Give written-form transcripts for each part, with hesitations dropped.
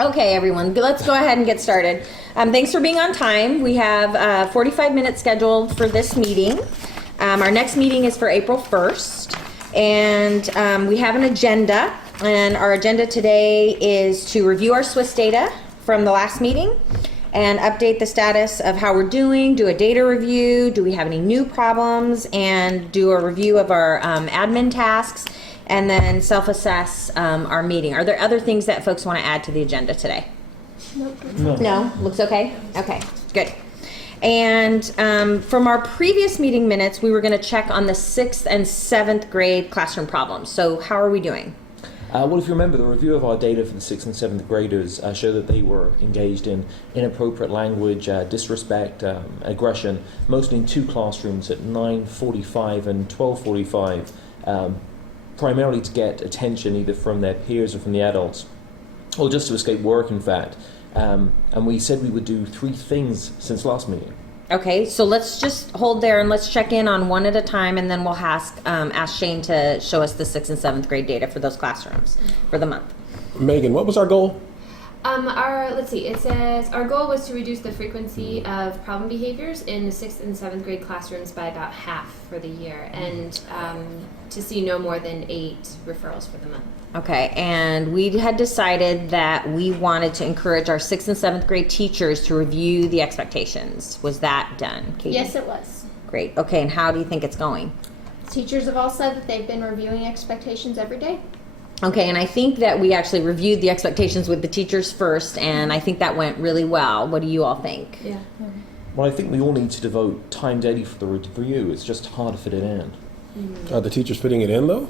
Okay, everyone, let's go ahead and get started. Thanks for being on time. We have 45 minutes scheduled for this meeting. Our next meeting is for April 1st, and we have an agenda, and our agenda today is to review our Swiss data from the last meeting and update the status of how we're doing, do a data review, do we have any new problems, and do a review of our admin tasks, and then self-assess our meeting. Are there other things that folks want to add to the agenda today? No? Looks okay? Okay, good. And from our previous meeting minutes, we were going to check on the 6th and 7th grade classroom problems. So how are we doing? Well, if you remember, the review of our data for the 6th and 7th graders showed that they were engaged in inappropriate language, disrespect, aggression, mostly in two classrooms at 9:45 and 12:45. Primarily to get attention either from their peers or from the adults, or just to escape work, in fact. And we said we would do 3 things since last meeting. Okay, so let's just hold there and let's check in on one at a time, and then we'll ask Shane to show us the 6th and 7th grade data for those classrooms for the month. Megan, what was our goal? Let's see, it says our goal was to reduce the frequency of problem behaviors in the 6th and 7th grade classrooms by about half for the year, and to see no more than 8 referrals for the month. Okay, and we had decided that we wanted to encourage our 6th and 7th grade teachers to review the expectations. Was that done, Katie? Yes, it was. Great. Okay, and how do you think it's going? Teachers have all said that they've been reviewing expectations every day. Okay, and I think that we actually reviewed the expectations with the teachers first, and I think that went really well. What do you all think? Yeah. Well, I think we all need to devote time daily for the review. It's just hard to fit it in. Are the teachers fitting it in, though?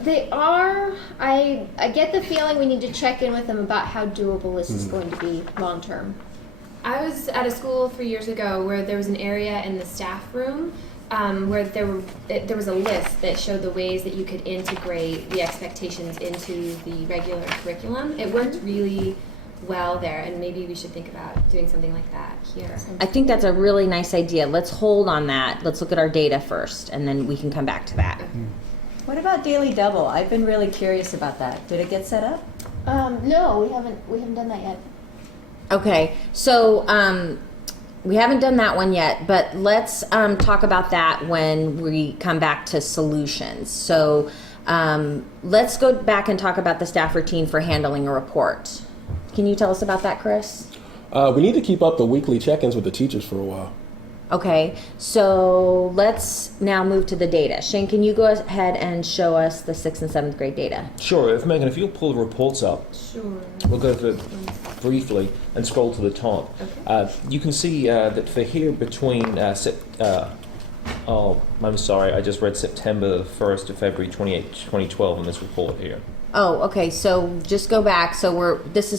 They are. I get the feeling we need to check in with them about how doable this is going to be long term. I was at a school 3 years ago where there was an area in the staff room where there was a list that showed the ways that you could integrate the expectations into the regular curriculum. It worked really well there, and maybe we should think about doing something like that here. I think that's a really nice idea. Let's hold on that. Let's look at our data first, and then we can come back to that. What about Daily Double? I've been really curious about that. Did it get set up? No, we haven't done that yet. Okay, so we haven't done that one yet, but let's talk about that when we come back to solutions. So let's go back and talk about the staff routine for handling a report. Can you tell us about that, Chris? We need to keep up the weekly check-ins with the teachers for a while. Okay, so let's now move to the data. Shane, can you go ahead and show us the 6th and 7th grade data? Sure. If you'll pull the reports up, Sure. we'll go through it briefly and scroll to the top. Okay. You can see that for here between I'm sorry, I just read September 1st to February 28th, 2012 in this report here. Oh, okay, so just go back. So this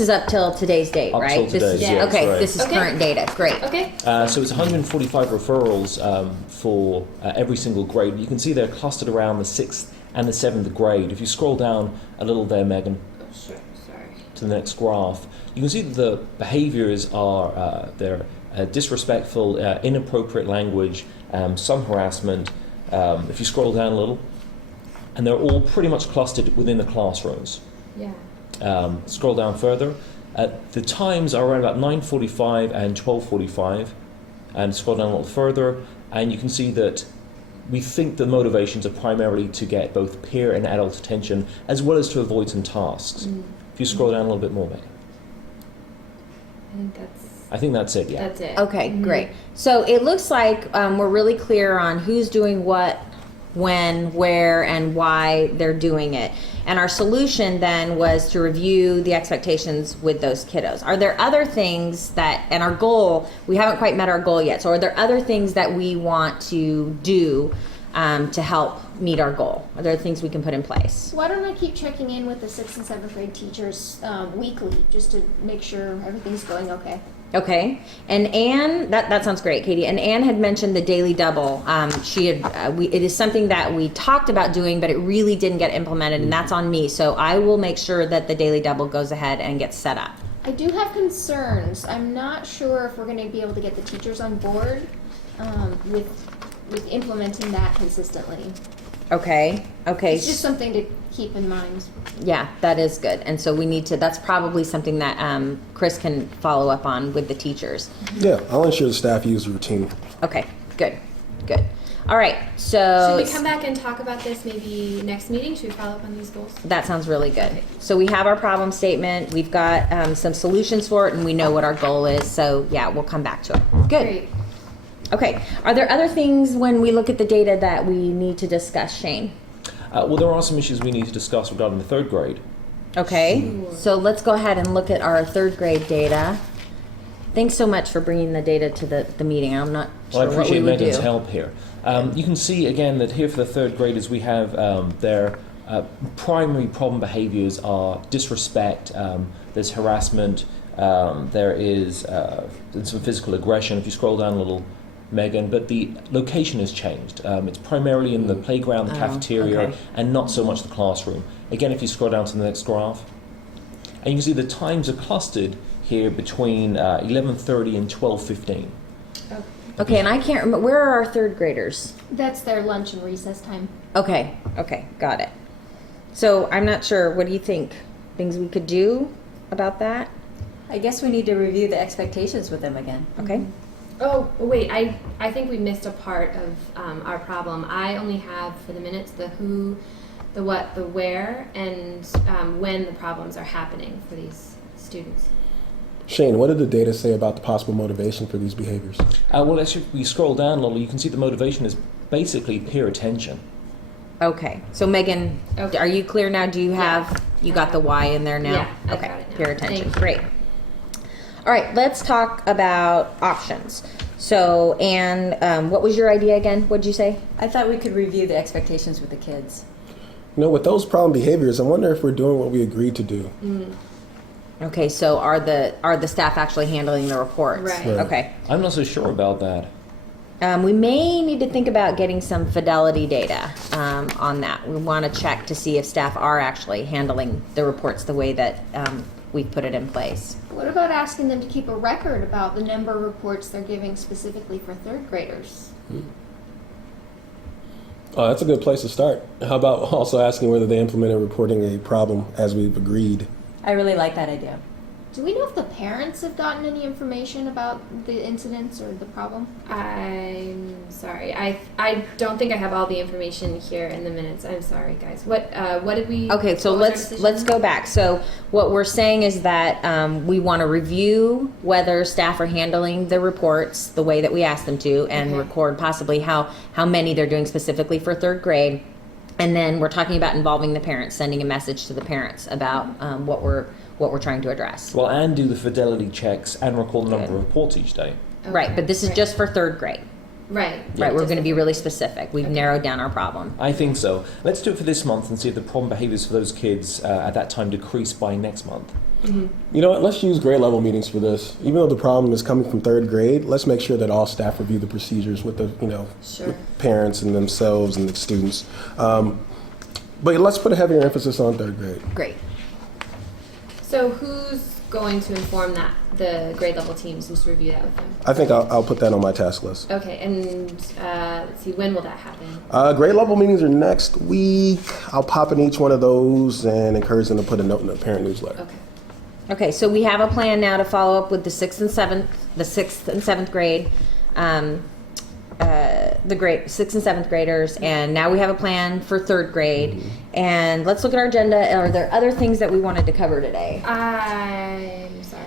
is up till today's date, Up right? till today's, yes, Okay, right. this is Okay. current data. Great. Okay. So it's 145 referrals for every single grade. You can see they're clustered around the 6th and the 7th grade. If you scroll down a little there, Megan, Oh, sure. Sorry. to the next graph, you can see that the behaviors are they're disrespectful, inappropriate language, some harassment. If you scroll down a little, and they're all pretty much clustered within the classrooms. Yeah. Scroll down further. The times are around about 9:45 and 12:45, and scroll down a little further, and you can see that we think the motivations are primarily to get both peer and adult attention, as well as to avoid some tasks. If you scroll down a little bit more, Megan. I think that's it. Yeah. That's it. Okay, great. So it looks like we're really clear on who's doing what, when, where, and why they're doing it. And our solution then was to review the expectations with those kiddos. Are there other things and our goal, we haven't quite met our goal yet, so are there other things that we want to do to help meet our goal? Are there things we can put in place? Why don't I keep checking in with the 6th and 7th grade teachers weekly, just to make sure everything's going okay? Okay, and Anne, that sounds great, Katie. And Anne had mentioned the daily double. It is something that we talked about doing, but it really didn't get implemented, and that's on me. So I will make sure that the daily double goes ahead and gets set up. I do have concerns. I'm not sure if we're going to be able to get the teachers on board with implementing that consistently. Okay, okay. It's just something to keep in mind. Yeah, that is good. And so we need to, that's probably something that Chris can follow up on with the teachers. Yeah, I'll ensure the staff use the routine. Okay, good, good. All right, so. Should we come back and talk about this maybe next meeting? Should we follow up on these goals? That sounds really good. So we have our problem statement, we've got some solutions for it, and we know what our goal is. So yeah, we'll come back to it. Good. Great. Okay, are there other things when we look at the data that we need to discuss, Shane? Well, there are some issues we need to discuss regarding the third grade. Okay, so let's go ahead and look at our third grade data. Thanks so much for bringing the data to the meeting. I'm not Well, I sure what we appreciate would do. Megan's help here. You can see again that here for the third graders we have their primary problem behaviors are disrespect, there's harassment, there is some physical aggression. If you scroll down a little, Megan, but the location has changed. It's primarily in the playground, the cafeteria, okay. and not so much the classroom. Again, if you scroll down to the next graph, and you can see the times are clustered here between 11:30 and 12:15. Okay, and I can't remember, where are our third graders? That's their lunch and recess time. Okay, okay, got it. So I'm not sure, what do you think? Things we could do about that? I guess we need to review the expectations with them again. Okay. Oh, wait, I think we missed a part of our problem. I only have for the minutes the who, the what, the where, and when the problems are happening for these students. Shane, what did the data say about the possible motivation for these behaviors? Well, actually, if we scroll down a little, you can see the motivation is basically peer attention. Okay, so Megan, Okay. are you clear now? Do you have, Yeah. you got the Y in there now? Yeah, I've Okay, got it now. peer attention, Thank you. great. All right, let's talk about options. So, Anne, what was your idea again? What'd you say? I thought we could review the expectations with the kids. You know, with those problem behaviors, I wonder if we're doing what we agreed to do. Okay, so are the staff actually handling the reports? Right. Right. Okay. I'm not so sure about that. We may need to think about getting some fidelity data on that. We want to check to see if staff are actually handling the reports the way that we've put it in place. What about asking them to keep a record about the number of reports they're giving specifically for third graders? Oh, that's a good place to start. How about also asking whether they implemented reporting a problem as we've agreed? I really like that idea. Do we know if the parents have gotten any information about the incidents or the problem? I'm sorry. I don't think I have all the information here in the minutes. I'm sorry, guys. What did we? Okay, so what was our let's decision? go back. So what we're saying is that we want to review whether staff are handling the reports the way that we asked them to, and Okay. record possibly how many they're doing specifically for third grade. And then we're talking about involving the parents, sending a message to the parents about what we're trying to address. Well, and do the fidelity checks and record the number Good. of reports each day. Okay. Right, but this is Right. just for third grade. Right. Right, we're Just going to be the- really specific. We've Okay. narrowed down our problem. I think so. Let's do it for this month and see if the problem behaviors for those kids at that time decrease by next month. You know what? Let's use grade level meetings for this. Even though the problem is coming from third grade, let's make sure that all staff review the procedures with the Sure. parents and themselves and the students. But let's put a heavier emphasis on third grade. Great. So who's going to inform the grade level teams and just review that with them? I think I'll put that on my task list. Okay, and let's see, when will that happen? Grade level meetings are next week. I'll pop in each one of those and encourage them to put a note in the parent newsletter. Okay. Okay, so we have a plan now to follow up with the sixth and seventh grade, the grade 6th and 7th graders, and now we have a plan for third grade. And let's look at our agenda. Are there other things that we wanted to cover today? I'm sorry.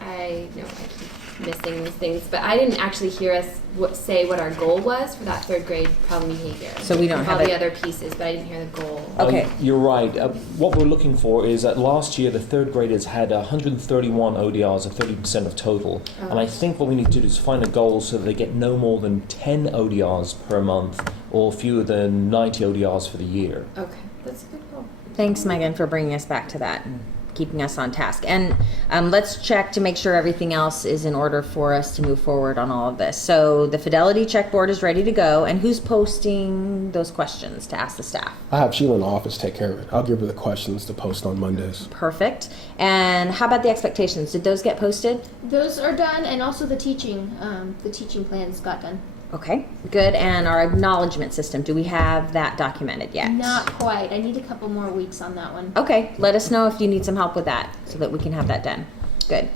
I know I keep missing these things, but I didn't actually hear us say what our goal was for that third grade problem behavior. So we don't all have the it- other pieces, but I didn't hear the goal. Okay. You're right. What we're looking for is that last year the third graders had 131 ODRs, or 30% of total. And I think what we need to do is find a goal so that they get no more than 10 ODRs per month or fewer than 90 ODRs for the year. Okay, that's a good goal. Thanks, Megan, for bringing us back to that and keeping us on task. And let's check to make sure everything else is in order for us to move forward on all of this. So the fidelity checkboard is ready to go. And who's posting those questions to ask the staff? I have Sheila in the office take care of it. I'll give her the questions to post on Mondays. Perfect. And how about the expectations? Did those get posted? Those are done, and also the teaching plans got done. Okay, good. And our acknowledgement system, do we have that documented yet? Not quite. I need a couple more weeks on that one. Okay, let us know if you need some help with that so that we can have that done. Good.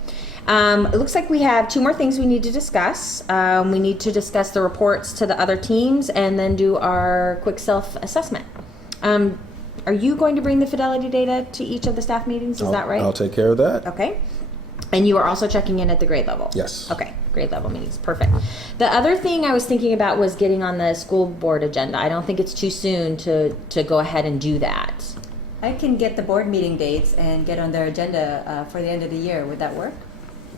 It looks like we have 2 more things we need to discuss. We need to discuss the reports to the other teams and then do our quick self-assessment. Are you going to bring the fidelity data to each of the staff meetings? Is that right? I'll take care of that. Okay. And you are also checking in at the grade level? Yes. Okay, grade level meetings, perfect. The other thing I was thinking about was getting on the school board agenda. I don't think it's too soon to go ahead and do that. I can get the board meeting dates and get on their agenda for the end of the year. Would that work?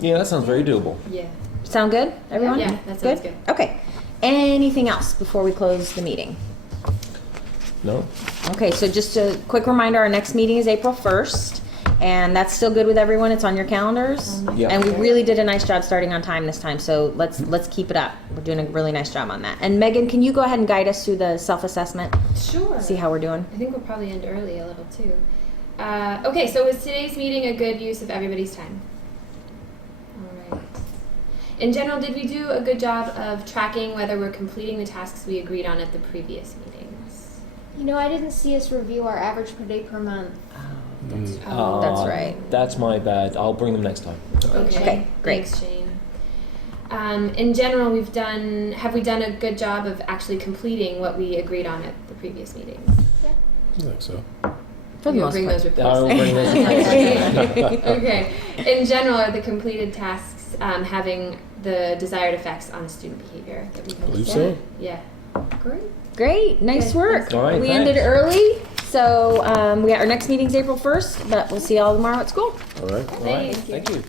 Yeah, that sounds very doable. Yeah. Sound good, everyone? Yeah, that sounds good. Okay. Anything else before we close the meeting? No? Okay, so just a quick reminder, our next meeting is April 1st, and that's still good with everyone? It's on your calendars? Yeah. And we really did a nice job starting on time this time, so let's keep it up. We're doing a really nice job on that. And Megan, can you go ahead and guide us through the self-assessment? Sure. See how we're doing? I think we'll probably end early a little too. Okay, so was today's meeting a good use of everybody's time? All right. In general, did we do a good job of tracking whether we're completing the tasks we agreed on at the previous meetings? You know, I didn't see us review our average per day per month. That's Uh, right. That's my bad. I'll bring them next time. Okay, great. Thanks, Shane. In general, have we done a good job of actually completing what we agreed on at the previous meetings? I think so. For the You'll most bring part. those reports. I'll bring those reports. Okay. In general, are the completed tasks having the desired effects on student behavior that we I believe hoped? so. Yeah. Great. Great, nice Good, work. thanks. All right, We ended thanks. early, so our next meeting's April 1st, but we'll see y'all tomorrow at school. All right. All right. Thank you.